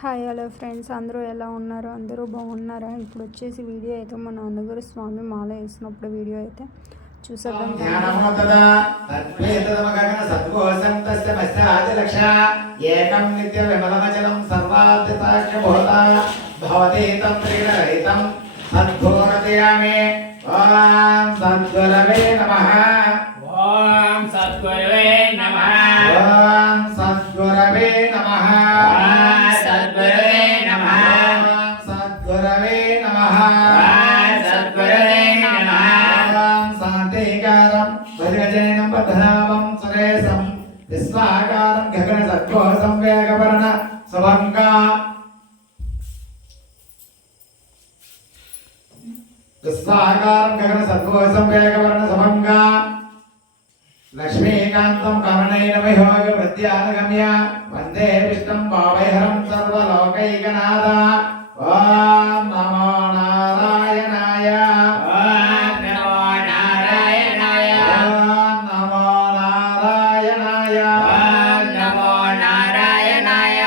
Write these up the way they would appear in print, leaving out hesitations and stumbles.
Hi hello friends, అందరూ ఎలా ఉన్నారు? అందరూ బాగున్నారా? ఇప్పుడు వచ్చేసి వీడియో అయితే మా నాన్నగారు స్వామి మాల వేసినప్పుడు వీడియో అయితే చూసేద్దాం. విశ్వాకారం గగన సత్వ సంవేగవరణ సుభంగా విశ్వాకారం గగన సత్వ సంవేగవరణ సుభంగా లక్ష్మీకాంతం కమనైనమయోగ వృత్యానగమ్య వందే విష్ణుం భావైహరం సర్వలోకైకనాథ. ఓం నమో నారాయణాయ. ఓం నమో నారాయణాయ. ఓం నమో నారాయణాయ. ఓం నమో నారాయణాయ.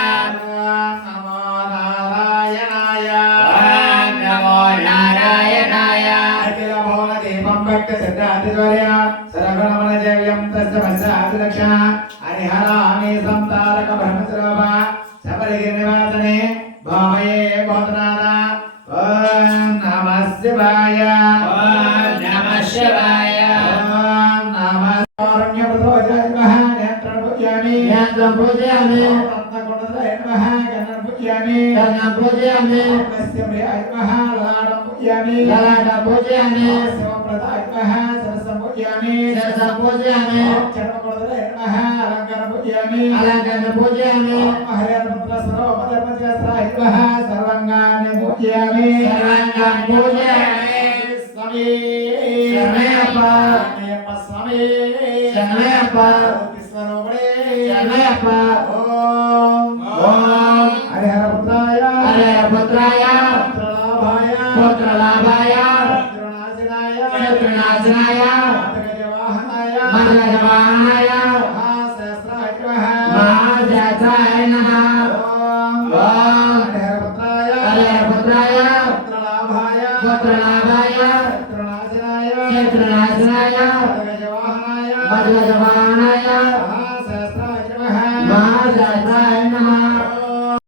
ఓం నమో నారాయణాయ. ఓం నమో నారాయణాయ. అఖిల భువన దీపం భక్త సిద్ధాంతివర్య సరగణమన దేవ్యం తస్య మత్స్యాది లక్షణ హరిహరామి సంతారక బ్రహ్మస్వరూప శబరిగిరి నివాసనే భామయే భూతనాథ. ఓం నమః శివాయ. ఓం నమః శివాయ. ఓం నమః కారుణ్యప్రదోజాయ నేత్రం పూజయామి. నేత్రం పూజయామి. రత్నకుండలాయ నమః గణం పూజయామి. గణం పూజయామి. తస్య ప్రియాయ నమః లలాటం పూజయామి. లలాటం పూజయామి. శివప్రదాయ నమః సరసం పూజయామి. సరసం పూజయామి. చర్మకుండలాయ నమః అలంకారం పూజయామి. అలంకారం పూజయామి. హరిహరపుత్ర సర్వపదర్మజస్రాయ నమః సర్వాంగాన్ని పూజయామి. సర్వాంగం పూజయామి. స్వామి శరణయ్యప్ప. శరణయ్యప్ప స్వామి శరణయ్యప్ప. స్వరూపుడే శరణయ్యప్ప. ఓం ఓం హరిహరపుత్రాయ హరిహరపుత్రాయ పుత్రలాభాయ పుత్రలాభాయ శత్రునాశనాయ శత్రునాశనాయ మదగజవాహనాయ మదగజవాహనాయ మహాశస్త్రాయ నమః. ఓం ఓం హరిహరపుత్రాయ హరిహరపుత్రాయ పుత్రలాభాయ పుత్రలాభాయ శత్రునాశనాయ శత్రునాశనాయ మదగజవాహనాయ మదగజవాహనాయ